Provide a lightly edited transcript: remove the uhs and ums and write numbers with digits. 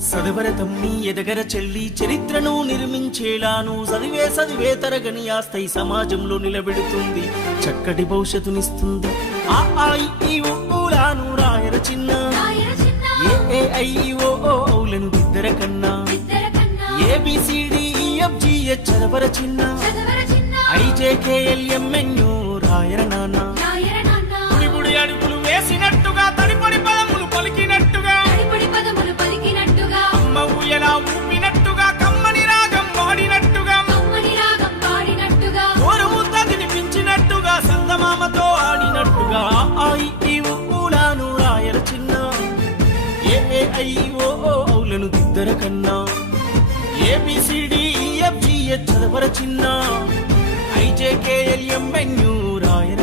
సదవర తమ్మి ఎదగర చెల్లి చరిత్రను నిర్మించేలాను చదివే తరగని ఆస్తై సమాజంలో నిలబెడుతుంది చక్కటి భవిష్యత్తునిస్తుంది ఆ ఊలాను రాయర చిన్న ఏఐఓలను ఇద్దర కన్నా ABCDEFGH చదవర చిన్న IJKLMNO రాయర నాన్న గుడి అడుగులు వేసినట్టుగా తడిపడి పదములు పలికినట్టుగా అమ్మ ఊయలా ఊపినట్టుగా కమ్మని రాగం వాడినట్టుగా ఓరముద్ద తినిపించినట్టుగా సంగమామతో ఆడినట్టుగా ఊలాను రాయర చిన్న ఏఐఓలను దిద్దర కన్నా ABCDEFGH చదవర చిన్న IJKLMNO రాయర